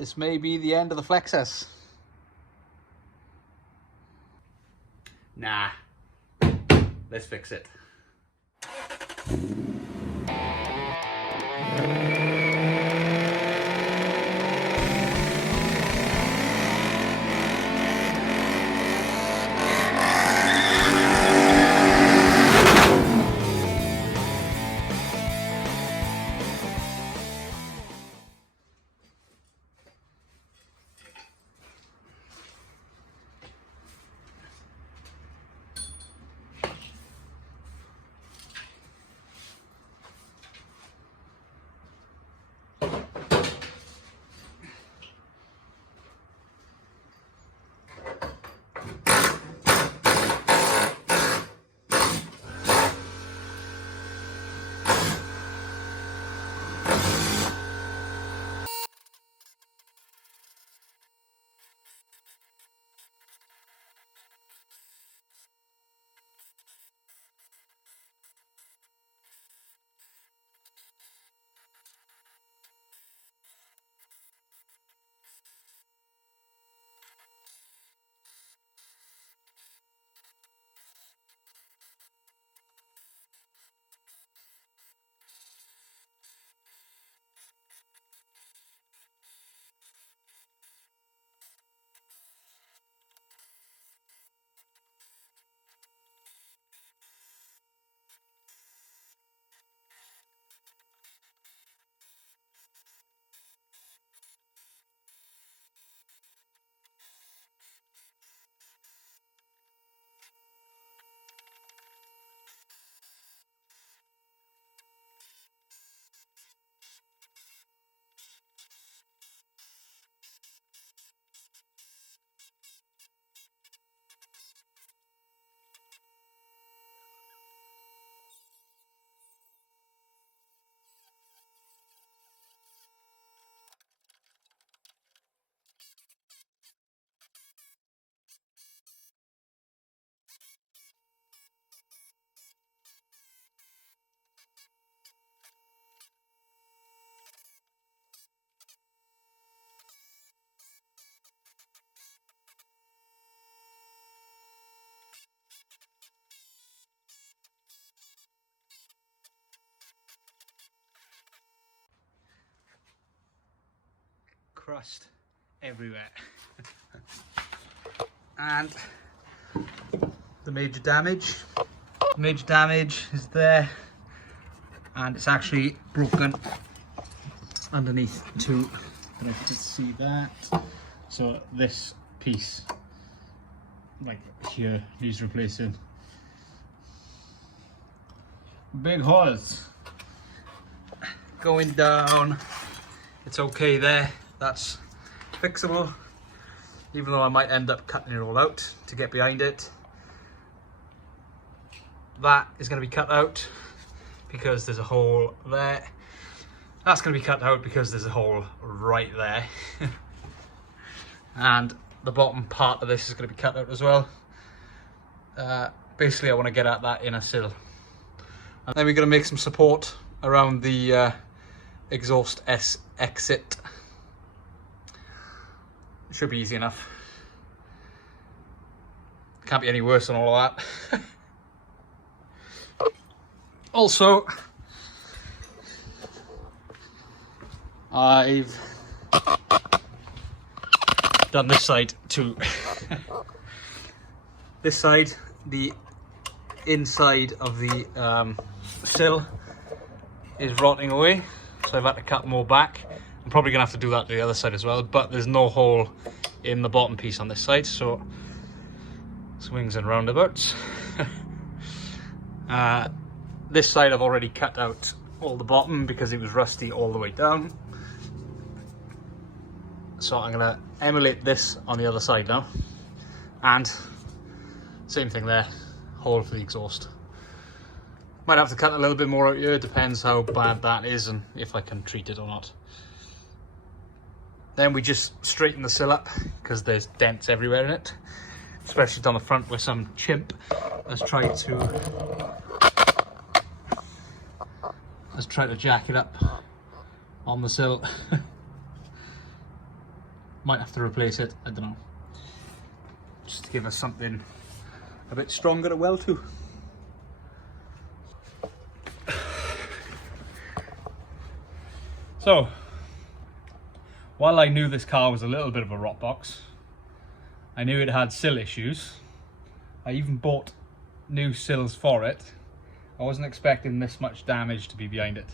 this may be the end of the Flexus. Nah, let's fix it. Crust everywhere. And the major damage is there, and it's actually broken underneath too. But I can see that. So this piece, like here, needs replacing. Big holes going down. It's okay there. That's fixable, even though I might end up cutting it all out to get behind it. That is going to be cut out because there's a hole there. That's going to be cut out because there's a hole right there. And the bottom part of this is going to be cut out as well. Basically I want to get at that inner sill. And then we're going to make some support around the exhaust exit. It should be easy enough. Can't be any worse than all of that. Also, I've done this side too. This side, the inside of the sill is rotting away, so I've had to cut more back. I'm probably gonna have to do that to the other side as well, but there's no hole in the bottom piece on this side, so swings and roundabouts. This side I've already cut out all the bottom because it was rusty all the way down. So I'm gonna emulate this on the other side now, and same thing there, hole for the exhaust. Might have to cut a little bit more out here, depends how bad that is and if I can treat it or not. Then we just straighten the sill up because there's dents everywhere in it, especially down the front where some chimp has tried to jack it up on the sill. Might have to replace it, I don't know. Just to give us something a bit stronger to weld to. So, while I knew this car was a little bit of a rot box, I knew it had sill issues. I even bought new sills for it. I wasn't expecting this much damage to be behind it.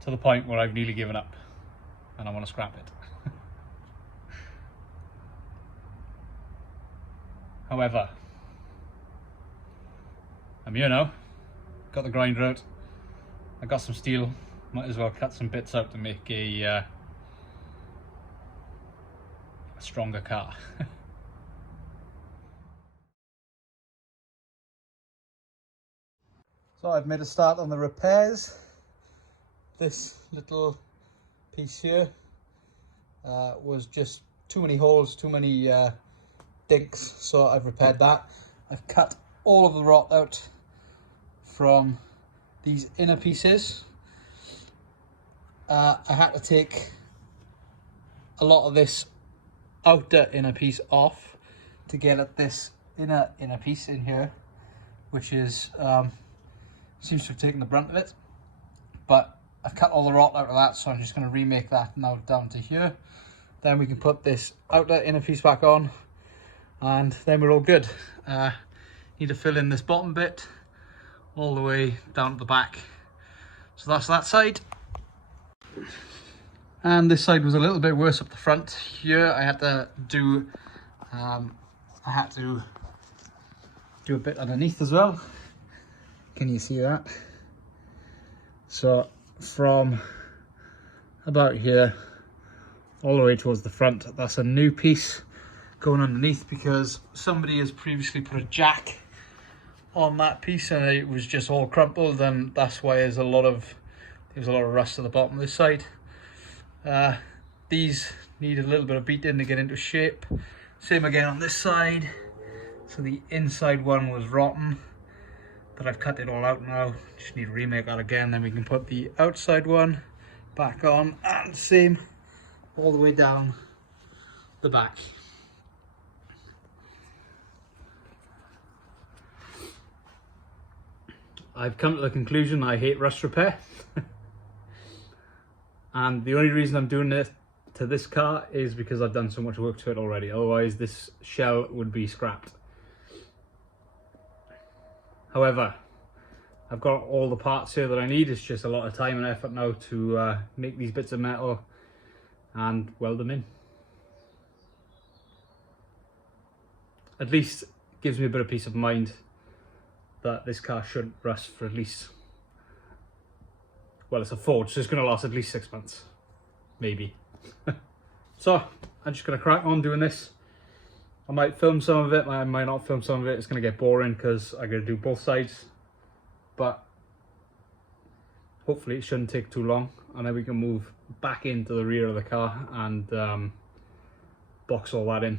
To the point where I've nearly given up and I want to scrap it. However, I'm here now. Got the grinder out. I got some steel. Might as well cut some bits out to make a stronger car. So I've made a start on the repairs. This little piece here was just too many holes, too many dinks, so I've repaired that. I've cut all of the rot out from these inner pieces. I had to take a lot of this outer inner piece off to get at this inner piece in here, which is seems to have taken the brunt of it. But I've cut all the rot out of that, so I'm just going to remake that now down to here. Then we can put this outer inner piece back on, and then we're all good. Need to fill in this bottom bit all the way down to the back. So that's that side. And this side was a little bit worse up the front. Here I had to do a bit underneath as well. Can you see that? So from about here all the way towards the front, that's a new piece going underneath because somebody has previously put a jack on that piece and it was just all crumpled, and that's why there's a lot of rust at the bottom of this side. These need a little bit of beating to get into shape. Same again on this side. So the inside one was rotten, but I've cut it all out now. Just need to remake that again, then we can put the outside one back on, and same all the way down the back. I've come to the conclusion I hate rust repair. And the only reason I'm doing this to this car is because I've done so much work to it already. Otherwise this shell would be scrapped. However, I've got all the parts here that I need. It's just a lot of time and effort now to make these bits of metal and weld them in. At least gives me a bit of peace of mind that this car shouldn't rust for at least, well, it's a Ford, so it's going to last at least 6 months, maybe. So I'm just going to crack on doing this. I might film some of it, I might not film some of it. It's going to get boring because I'm going to do both sides, but hopefully it shouldn't take too long, and then we can move back into the rear of the car and box all that in.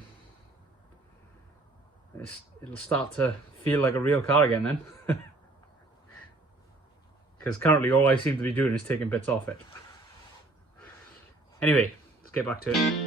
It'll start to feel like a real car again then. Because currently all I seem to be doing is taking bits off it. Anyway, let's get back to it.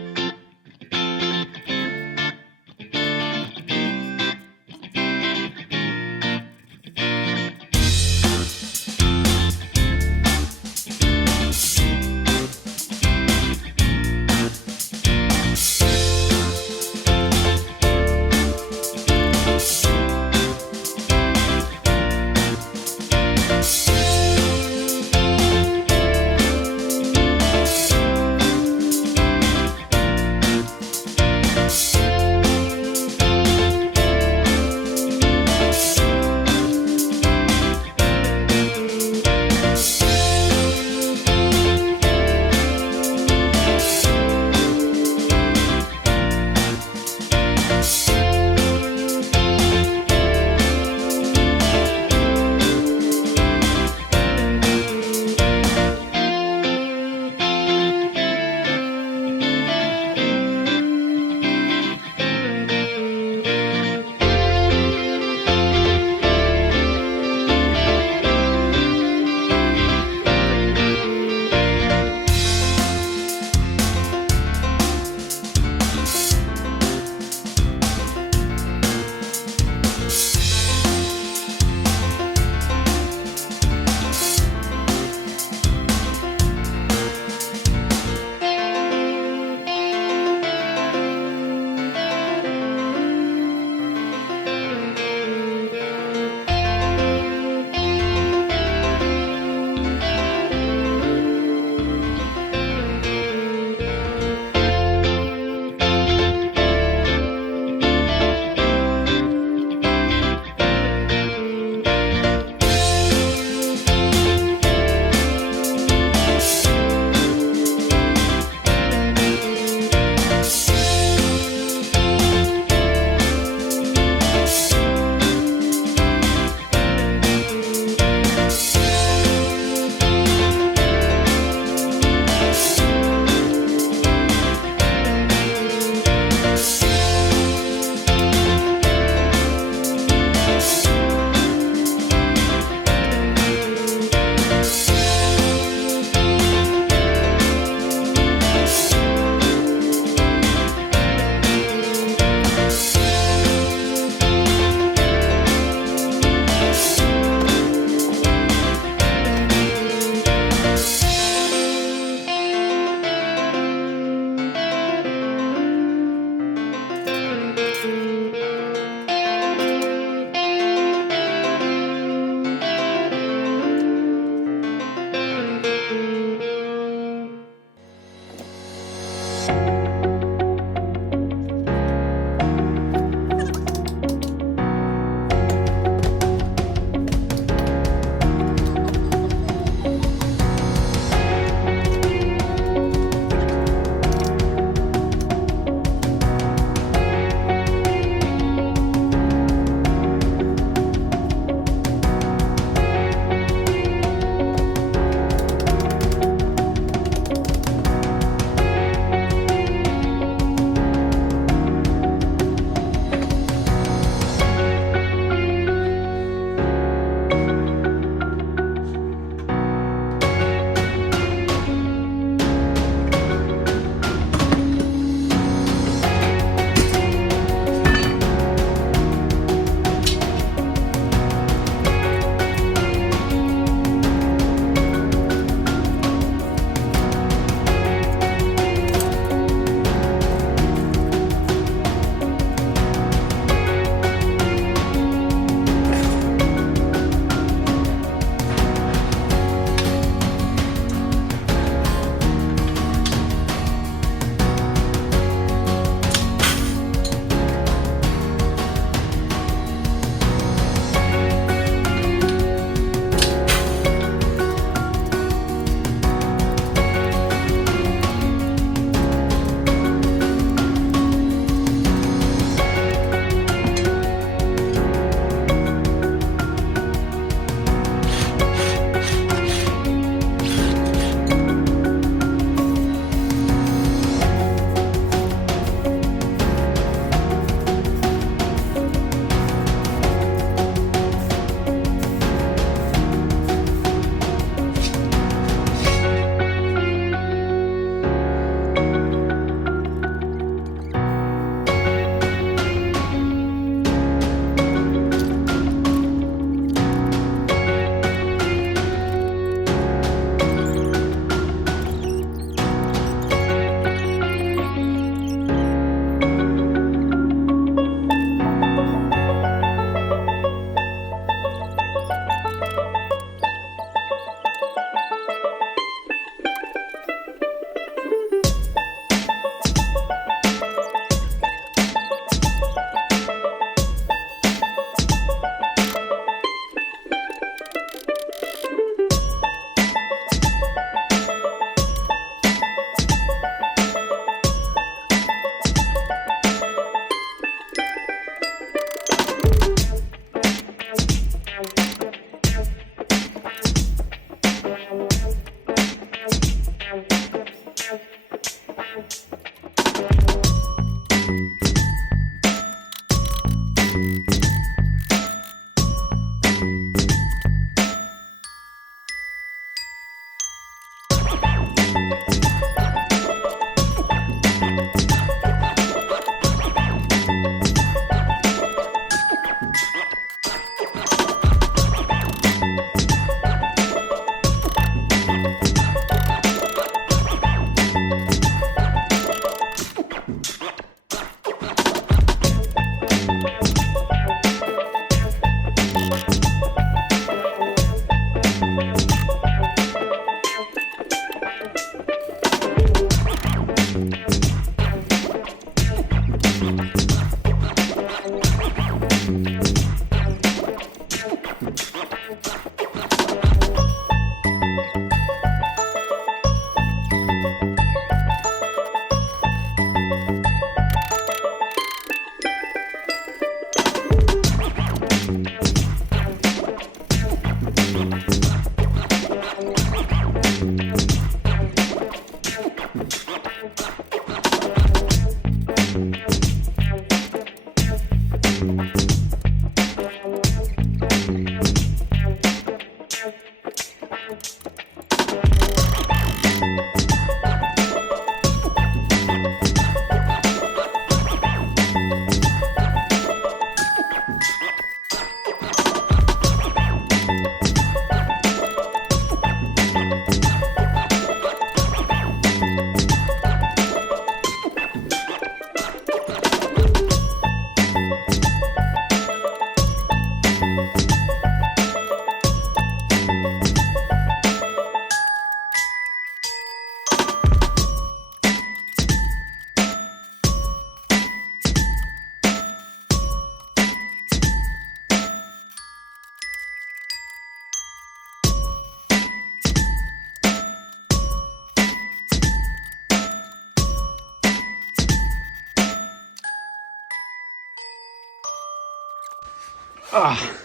Ah.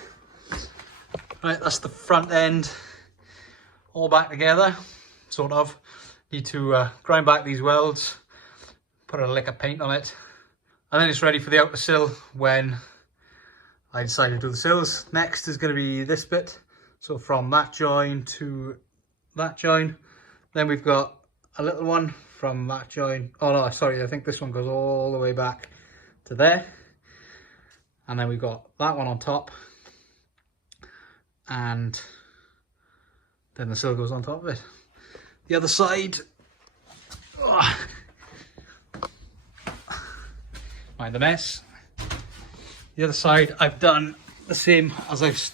Right, that's the front end all back together, sort of. Need to grind back these welds, put a lick of paint on it, and then it's ready for the outer sill when I decide to do the sills. Next is going to be this bit, so from that join to that join. Then we've got a little one from that join. Oh no, sorry, I think this one goes all the way back to there. And then we've got that one on top, and then the sill goes on top of it. The other side, mind the mess. The other side, I've done the same as I've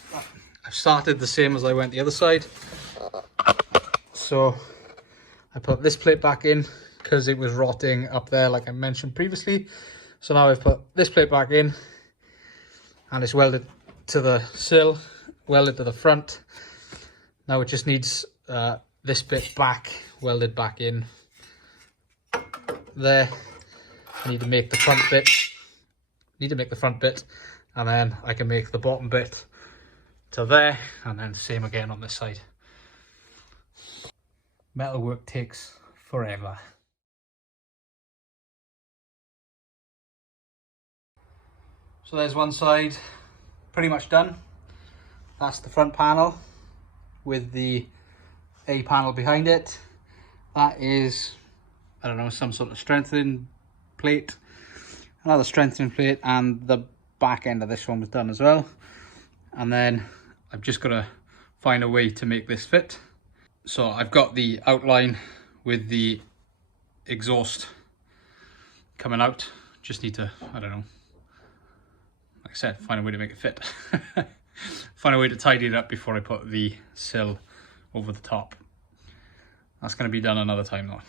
started the same as I went the other side. So I put this plate back in because it was rotting up there, like I mentioned previously. So now I've put this plate back in, and it's welded to the sill, welded to the front. Now it just needs this bit back, welded back in there. I need to make the front bit, and then I can make the bottom bit to there, and then same again on this side. Metalwork takes forever. So there's one side pretty much done. That's the front panel with the A panel behind it. That is, I don't know, some sort of strengthening plate, another strengthening plate, and the back end of this one was done as well. And then I've just got to find a way to make this fit. So I've got the outline with the exhaust coming out. Just need to, I don't know, like I said, find a way to make it fit. Find a way to tidy it up before I put the sill over the top. That's going to be done another time though.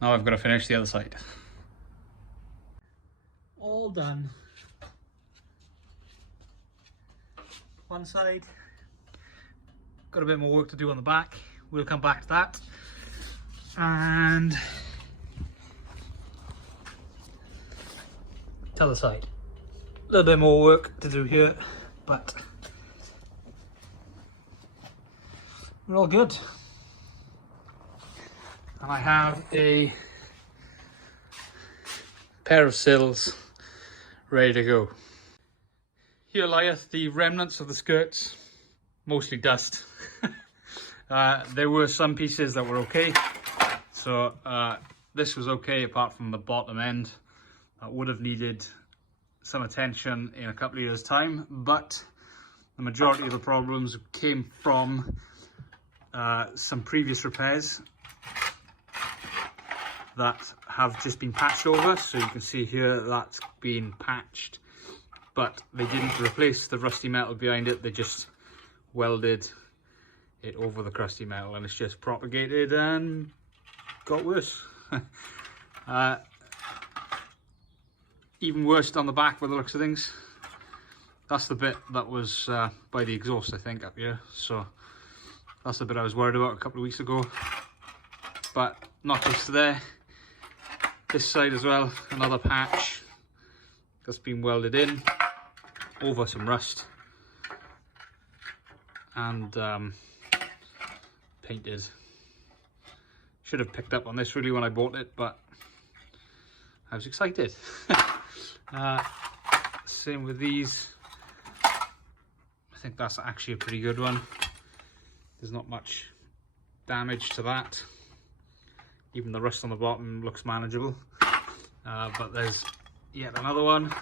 Now I've got to finish the other side. All done. One side. Got a bit more work to do on the back. We'll come back to that. And the other side. A little bit more work to do here, but we're all good. And I have a pair of sills ready to go. Here lieth the remnants of the skirts, mostly dust. There were some pieces that were okay, so this was okay apart from the bottom end. That would have needed some attention in a couple of years' time, but the majority of the problems came from some previous repairs that have just been patched over. So you can see here that's been patched, but they didn't replace the rusty metal behind it, they just welded it over the crusty metal, and it's just propagated and got worse. Even worse on the back by the looks of things. That's the bit that was by the exhaust, I think, up here. So that's the bit I was worried about a couple of weeks ago. But not just there. This side as well, another patch that's been welded in over some rust and painted. Should have picked up on this really when I bought it, but I was excited. Same with these. I think that's actually a pretty good one. There's not much damage to that. Even the rust on the bottom looks manageable. But there's yet another one.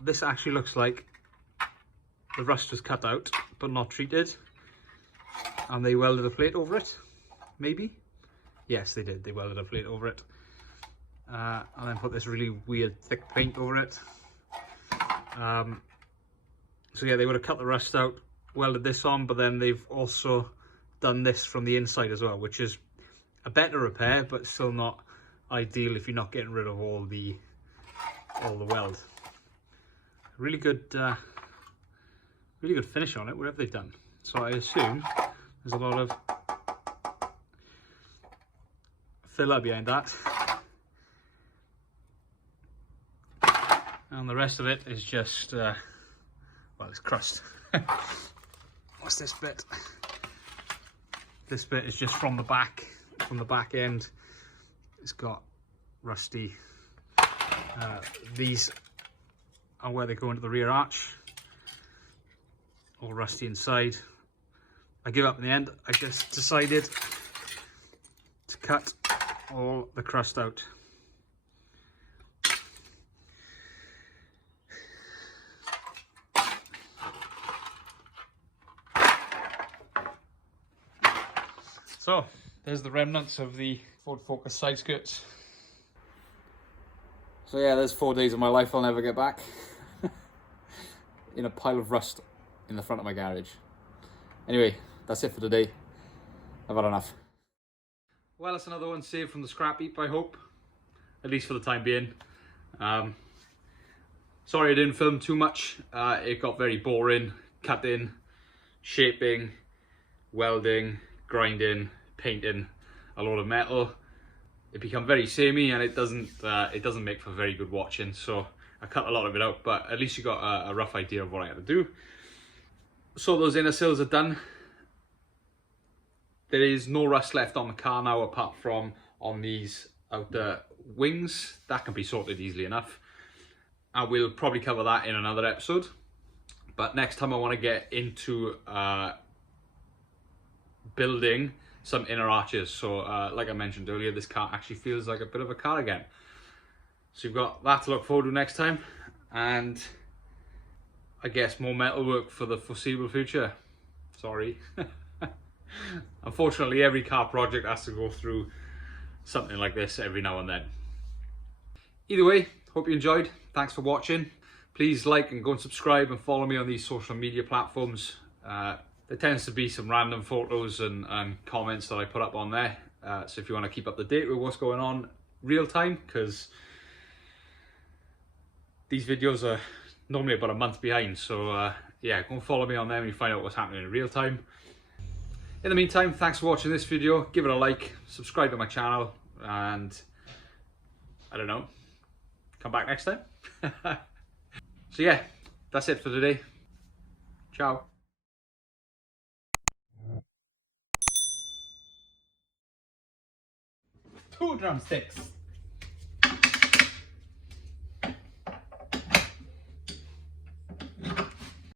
This actually looks like the rust was cut out but not treated, and they welded a plate over it, maybe? Yes, they did. They welded a plate over it. And then put this really weird thick paint over it. So yeah, they would have cut the rust out, welded this on, but then they've also done this from the inside as well, which is a better repair, but still not ideal if you're not getting rid of all the weld. Really good finish on it, whatever they've done. So I assume there's a lot of filler behind that. And the rest of it is just, well, it's crust. What's this bit? This bit is just from the back end. It's got rusty. These are where they go into the rear arch. All rusty inside. I give up in the end. I just decided to cut all the crust out. So there's the remnants of the Ford Focus side skirts. So yeah, there's 4 days of my life I'll never get back. In a pile of rust in the front of my garage. Anyway, that's it for today. I've had enough. Well, it's another one saved from the scrap heap, I hope. At least for the time being. Sorry I didn't film too much. It got very boring. Cutting, shaping, welding, grinding, painting a lot of metal. It became very samey and it doesn't make for very good watching, so I cut a lot of it out, but at least you got a rough idea of what I had to do. So those inner sills are done. There is no rust left on the car now apart from on these outer wings. That can be sorted easily enough. I will probably cover that in another episode, but next time I want to get into building some inner arches. So like I mentioned earlier, this car actually feels like a bit of a car again. So you've got that to look forward to next time, and I guess more metal work for the foreseeable future. Sorry. Unfortunately, every car project has to go through something like this every now and then. Either way, hope you enjoyed. Thanks for watching. Please like and go and subscribe and follow me on these social media platforms. There tends to be some random photos and comments that I put up on there. So if you want to keep up to date with what's going on real time, because these videos are normally about a month behind. So yeah, go and follow me on there and you find out what's happening in real time. In the meantime, thanks for watching this video. Give it a like, subscribe to my channel, and I don't know, come back next time. So yeah, that's it for today. Ciao. 2 drumsticks.